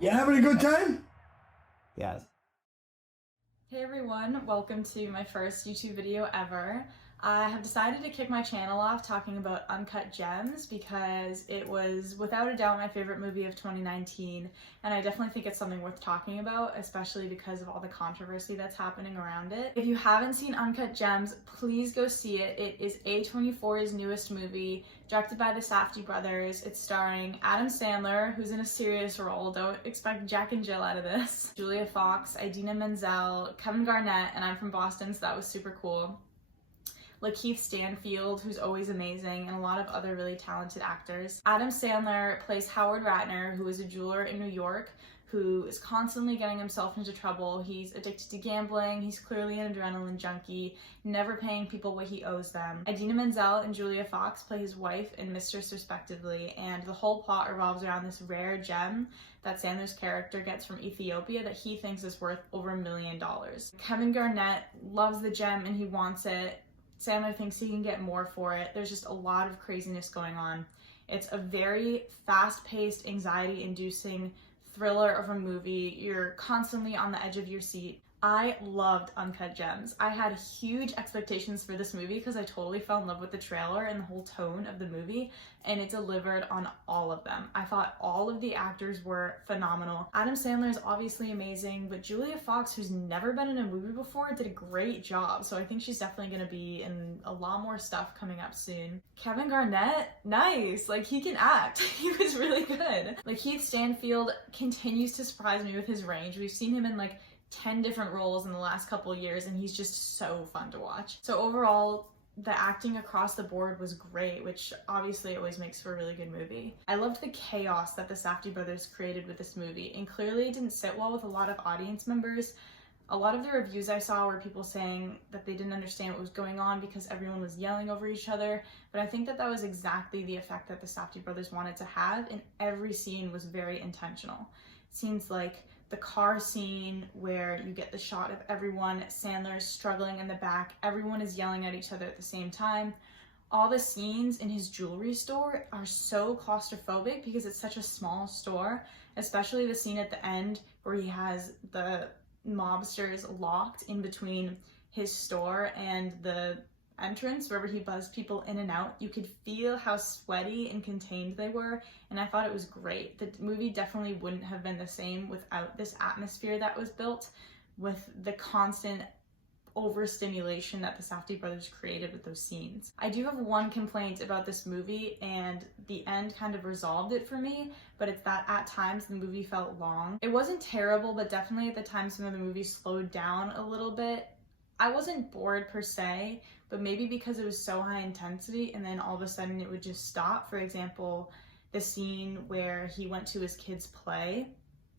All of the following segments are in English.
You having a good time? Yes. Hey everyone, welcome to my first YouTube video ever. I have decided to kick my channel off talking about Uncut Gems because it was without a doubt my favorite movie of 2019, and I definitely think it's something worth talking about, especially because of all the controversy that's happening around it. If you haven't seen Uncut Gems, please go see it. It is A24's newest movie, directed by the Safdie brothers. It's starring Adam Sandler, who's in a serious role. Don't expect Jack and Jill out of this. Julia Fox, Idina Menzel, Kevin Garnett, and I'm from Boston, so that was super cool. Lakeith Stanfield, who's always amazing, and a lot of other really talented actors. Adam Sandler plays Howard Ratner, who is a jeweler in New York, who is constantly getting himself into trouble. He's addicted to gambling, he's clearly an adrenaline junkie, never paying people what he owes them. Idina Menzel and Julia Fox play his wife and mistress respectively, and the whole plot revolves around this rare gem that Sandler's character gets from Ethiopia that he thinks is worth over $1 million. Kevin Garnett loves the gem and he wants it. Sandler thinks he can get more for it. There's just a lot of craziness going on. It's a very fast-paced, anxiety-inducing thriller of a movie. You're constantly on the edge of your seat. I loved Uncut Gems. I had huge expectations for this movie because I totally fell in love with the trailer and the whole tone of the movie, and it delivered on all of them. I thought all of the actors were phenomenal. Adam Sandler is obviously amazing, but Julia Fox, who's never been in a movie before, did a great job, so I think she's definitely going to be in a lot more stuff coming up soon. Kevin Garnett, nice, like he can act. He was really good. Lakeith Stanfield continues to surprise me with his range. We've seen him in like 10 different roles in the last couple of years, and he's just so fun to watch. So overall, the acting across the board was great, which obviously always makes for a really good movie. I loved the chaos that the Safdie brothers created with this movie, and clearly it didn't sit well with a lot of audience members. A lot of the reviews I saw were people saying that they didn't understand what was going on because everyone was yelling over each other, but I think that that was exactly the effect that the Safdie brothers wanted to have, and every scene was very intentional. Scenes like the car scene where you get the shot of everyone, Sandler's struggling in the back, everyone is yelling at each other at the same time. All the scenes in his jewelry store are so claustrophobic because it's such a small store, especially the scene at the end where he has the mobsters locked in between his store and the entrance wherever he buzzed people in and out. You could feel how sweaty and contained they were, and I thought it was great. The movie definitely wouldn't have been the same without this atmosphere that was built with the constant overstimulation that the Safdie brothers created with those scenes. I do have one complaint about this movie, and the end kind of resolved it for me, but it's that at times the movie felt long. It wasn't terrible, but definitely at the times some of the movie slowed down a little bit. I wasn't bored per se, but maybe because it was so high intensity and then all of a sudden it would just stop. For example, the scene where he went to his kid's play,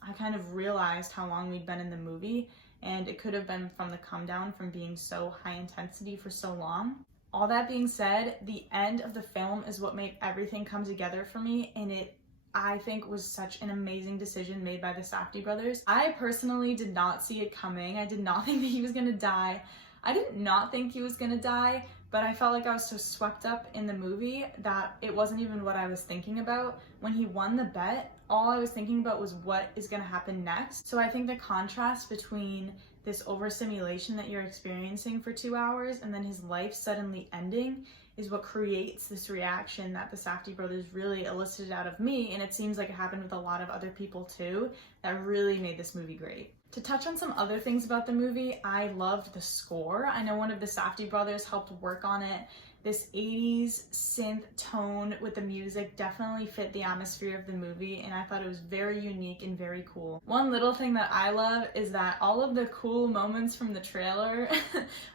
I kind of realized how long we'd been in the movie, and it could have been from the come down from being so high intensity for so long. All that being said, the end of the film is what made everything come together for me, and it I think was such an amazing decision made by the Safdie brothers. I personally did not see it coming. I did not think that he was gonna die. I did not think he was gonna die, but I felt like I was so swept up in the movie that it wasn't even what I was thinking about. When he won the bet, all I was thinking about was what is gonna happen next. So I think the contrast between this overstimulation that you're experiencing for 2 hours and then his life suddenly ending is what creates this reaction that the Safdie brothers really elicited out of me, and it seems like it happened with a lot of other people too, that really made this movie great. To touch on some other things about the movie, I loved the score. I know one of the Safdie brothers helped work on it. This 80s synth tone with the music definitely fit the atmosphere of the movie, and I thought it was very unique and very cool. One little thing that I love is that all of the cool moments from the trailer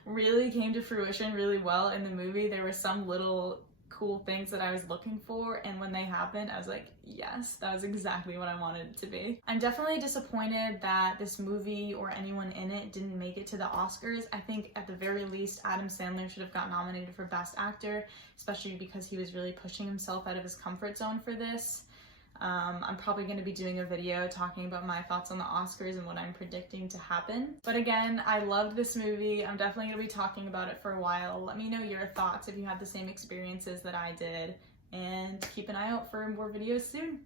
really came to fruition really well in the movie. There were some little cool things that I was looking for, and when they happened, I was like, yes, that was exactly what I wanted it to be. I'm definitely disappointed that this movie or anyone in it didn't make it to the Oscars. I think at the very least, Adam Sandler should have got nominated for Best Actor, especially because he was really pushing himself out of his comfort zone for this. I'm probably going to be doing a video talking about my thoughts on the Oscars and what I'm predicting to happen. But again, I loved this movie. I'm definitely going to be talking about it for a while. Let me know your thoughts if you had the same experiences that I did, and keep an eye out for more videos soon.